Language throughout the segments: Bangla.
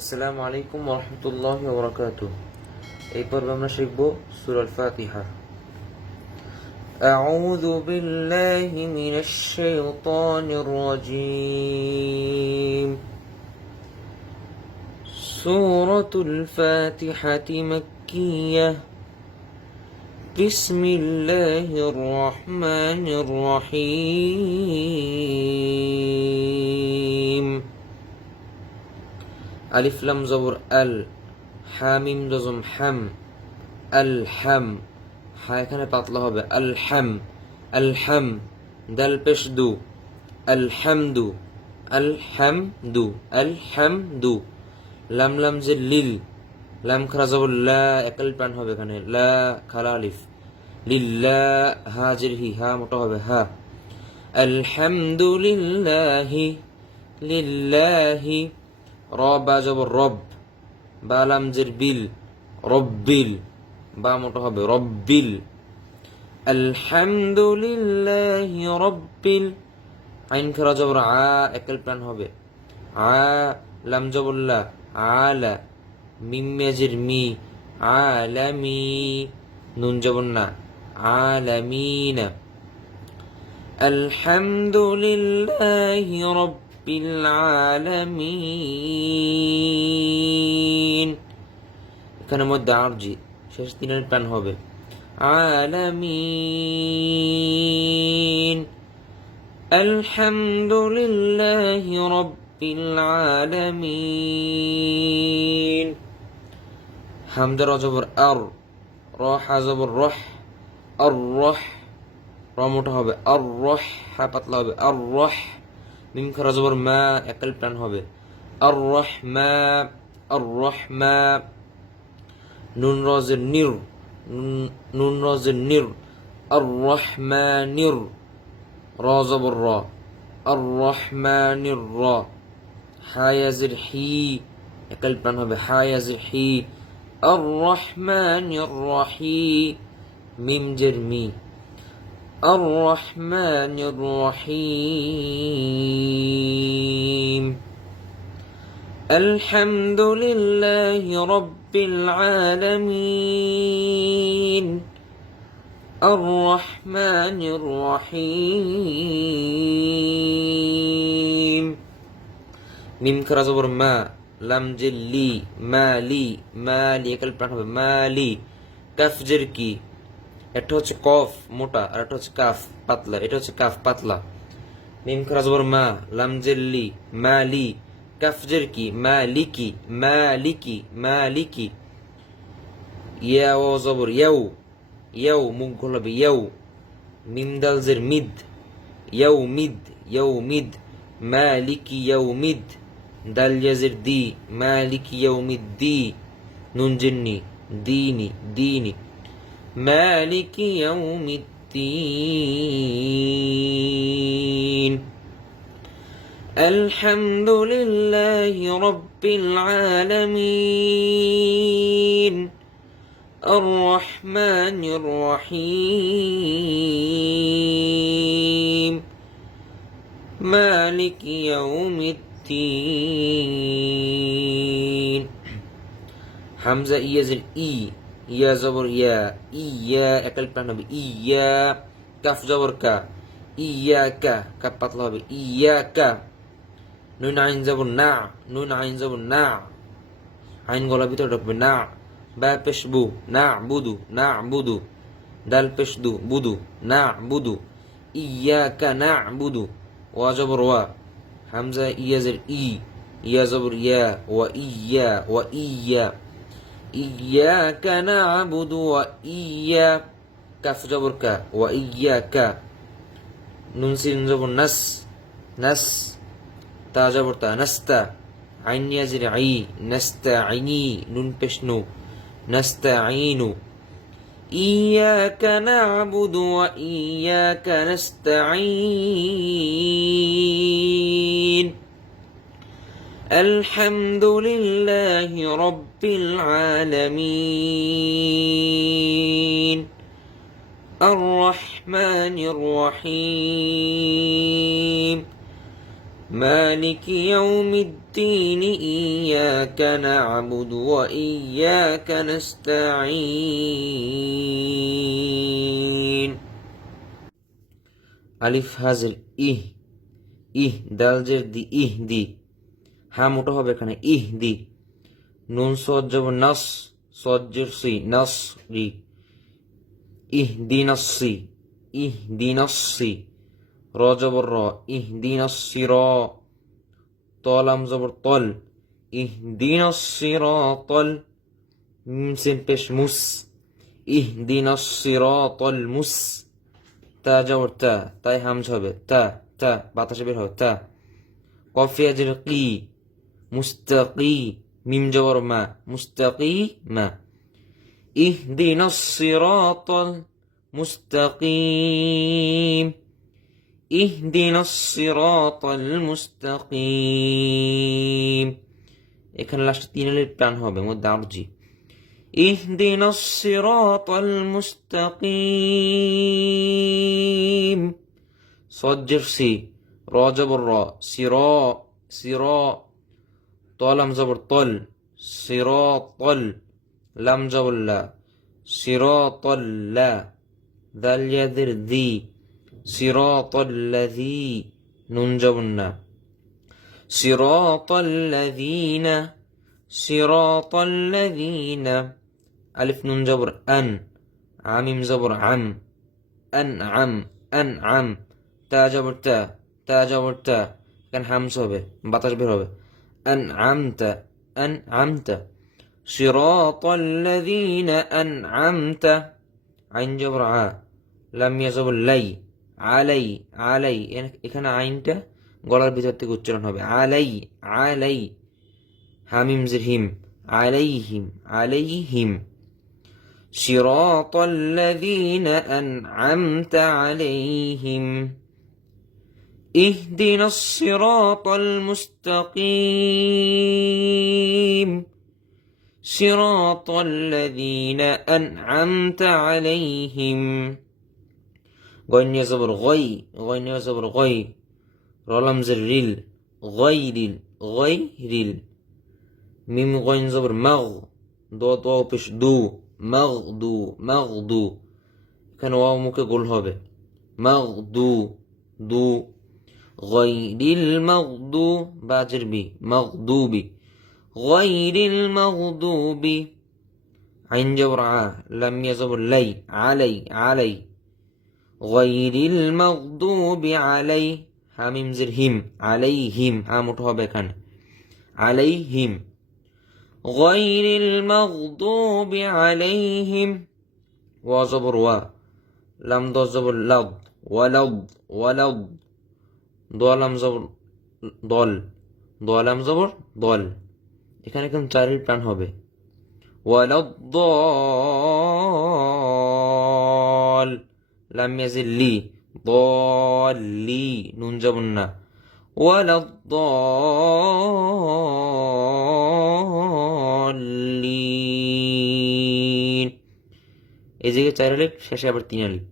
আসসালামু আলাইকুম ওয়া রাহমাতুল্লাহি ওয়া বারাকাতুহু। এই পর্বে আমরা শিখব সূরা আল-ফাতিহা। আউযু বিল্লাহি মিনাশ শাইতানির রাজীম। সূরাতুল ফাতিহাতি মাক্কিয়াহ। বিসমিল্লাহির রাহমানির রহিম। আলিফ লাম জবর আল, হামিম জজম হাম, আল হাম, হা এখানে পাতলা হবে, আল হাম, আল হাম, দাল পেশ দু, আল হামদু, আল হামদু, আল হামদু, লাম লাম যে লিল, লাম খারা জবর লা, একাল প্রাণ হবে এখানে, লা খালা আলিফ, লিল্লাহ, হাজির হি, হা মোটা হবে, হা, আলহামদুলিল্লাহি, লিল্লাহি, র বা জবর রব, বা লাম জের বিল, রব্বিল, বা মোটা হবে, রব্বিল, আলহামদুলিল্লাহি রব্বিল, আইন খারা জবর আ, একাল প্রাণ হবে, আ, লাম জবর লা, আলা, মিম মেজের মি, আলামি, নুন জবর না, আলামিনা, আলহামদুলিল্লাহি রব্বিল আলামিন। এখানে মধ্যে আরজি, শেষ দিনের প্রাণ হবে, আলামিন, আলহামদুলিল্লাহি রব্বিল আলামিন। হামজা র জবর আর, র হা জবর রহ, আর রহ, র মোটা হবে, আর রহ, হা পাতলা হবে, আর রহ, মিম খারা জবর মা, একাল প্রাণ হবে, আর রহমা, আর রহমা, নুন রজের নির, নুন রজের নির, আর রহমানির, র জবর র, আর রহমানির র, হায়াজির হি, একাল প্রাণ হবে, হায়াজির হি, আর রহমানির রহি, মিম জের মি, আর রহমানির রহিম। আলহামদুলিল্লাহি রব্বিল আলামিন, আর রহমানির রহিম। মিম খারা জবর মা, লাম জের লি, মালি, মালি, একাল প্রাণ হবে, মালি, কাফ জের কি, একটা হচ্ছে কফ মোটা আর একটা হচ্ছে কাফ পাতলা, এটা হচ্ছে কাফ পাতলা, মিম খারা জবর মা, লাম জের লি, মালি, কাফ জের কি, মালিকি, মালিকি, মালিকি, ইয়া ও জবর ইয়াউ, ইয়াউ মুখ ঘোলাবে, ইয়াউ, মিম দাল জের মিদ, ইয়াউ মিদ, ইয়াউ মিদ, মালিকি ইয়াউ মিদ, দাল ইয়াজের দি, মালিকি ইয়াউ মিদ দি, নুন জেন্নি, দিনি, দিনি, মালিকি ইয়াউমিদ্দিন। আলহামদুলিল্লাহি রব্বিল আলামিন, আর রহমানির রহিম, মালিকি ইয়াউমিদ্দিন। হামজা ইয়াজের ই, ইয়া জবর ইয়া, ইয়া একাল প্রাণ হবে, ইয়া, কাফ জবর কা, ইয়া কা, কাপ পাতলা হবে, ইয়া কা, নুন আইন জবর না, নুন আইন জবর না, আইন গলা ভিতরে ঢুকবে, না, বা পেশ বু, না বুদু, না বুদু, দাল পেশ দু, বুদু, না বুদু, ইয়া কা না বুদু, ওয়া জবর ওয়া, হামজা ইয়াজের ই, ইয়া জবর ইয়া, ওয়া ইয়া, ওয়া ইয়া, ইয়াকা না'বুদু ওয়া ইয়া, কাফ জবর কা, ওয়া ইয়াকা, নুন সিন জবর নাস, নাস, তা জবর তা, নাস্তা, আইন ইয়াজির আই, নাস্তাইনি, নুন পেশ নু, নাস্তাইনু, ইয়াকা না'বুদু ওয়া ইয়াকা নাস্তাইন। আলহামদুলিল্লাহি রব্বিল আলামিন, আর রহমানির রহিম, مالك يوم الدين إياك نعبد وإياك نستعين আলিফ হাজির ইহ দালজের দি দি হা মোটা হবে এখানে দি নুন সদ যাব নাস সজ্জের সি নাস রি ইহদিনাসসি র জবর র ইহদিনাসসির তলাম জবর তল ইহদিনাসসিরাতাল সিন পেশ মুস ইহদিনাসসিরাতাল মুস তা জবর তা তাই হামজ হবে তা বাতাসে বের হবে তা কফ ইয়াজের কি মুস্তাকি মিম জবর মা মুস্তাকিমা ইহদিনাস সিরাতাল মুস্তাকিম ইহদিনাস সিরাতাল মুস্তাকিম এখানে লাস্টে তিন আলিফ টান হবে মধ্যে আরজি ইহদিনাস সিরাতাল মুস্তাকিম সজ্জের সি র জবর র সির তলাম জবর তল সিরাতাল লাম জবর লা সিরাতাল্লা দাল ইয়াদের দি সিরাতাল্লাযী নুন জবর না সিরাতাল্লাযীনা আলিফ নুন জবর আন আমিম জবর আম আনআম তা জবর তা জবর তা এখানে হামস হবে বাতাস বের হবে أنعمت صراط الذين أنعمت عين جبر ع لم يزبر لي علي এখানে আইনটা গলার ভিতর থেকে উচ্চারণ হবে আলাই হামিম জির হিম আলাইহিম صراط الذين أنعمت عليهم اهدنا الصراط المستقيم صراط الذين أنعمت عليهم غين يزبر غي رلم زريل غيرل ميم غين زبر مغ دو پیش دو مغدو كان واو মুখে গোল হবে دو غير المغضوب باجر بي مغضوبي غير المغضوب عين جبر ع لم يزبر لي علي غير المغضوب علي হামিম জির হিম আলাইহিম হা মোটা হবে এখানে আলাইহিম غير المغضوب عليهم وزبر و لم دو زبر لض ولض দোয়ালাম জবর দোয়ালাম জবর দল এখানে কিন্তু চারি প্রাণ হবে ওয়ালাদ লাম ইয়াজিল লি দলি নুন জবর না ওয়ালাদ্দাল্লিন এই জায়গায় চার আলিফ শেষে আবার তিন আলিফ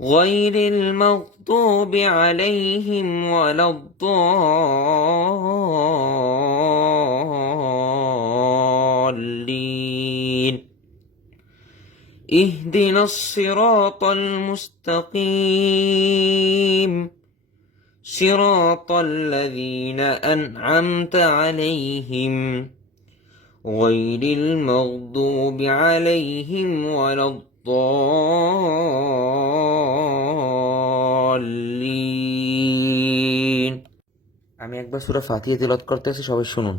غير المغضوب عليهم ولا الضالين اهدنا الصراط المستقيم صراط الذين أنعمت عليهم غير المغضوب عليهم ولا الضالين আমি একবার সূরা ফাতিহা তিলাওয়াত করতে আছি সবাই শুনুন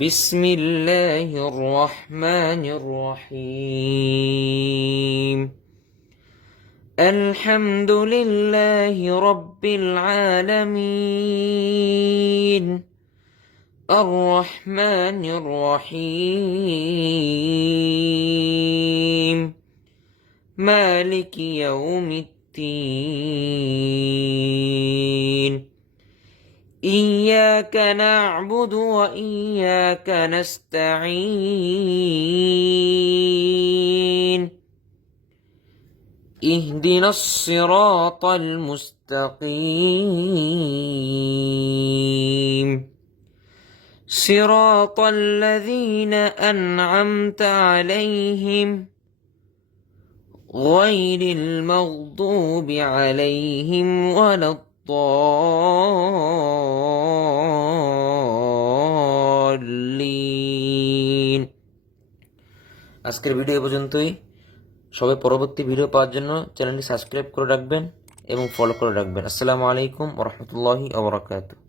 বিসমিল্লাহির রহমানির রহিম আলহামদুলিল্লাহি রাব্বিল আলামিন الرحمن الرحيم مالك يوم الدين إياك نعبد وإياك نستعين اهدنا الصراط المستقيم صراط الذين أنعمت عليهم غير المغضوب عليهم ولا الضالين। আজকের ভিডিও এ পর্যন্তই। সবাই পরবর্তী ভিডিও পাওয়ার জন্য চ্যানেলটি সাবস্ক্রাইব করে রাখবেন এবং ফলো করে রাখবেন। আসসালামু আলাইকুম ওয়া রাহমাতুল্লাহি ওয়া বারাকাতুহু।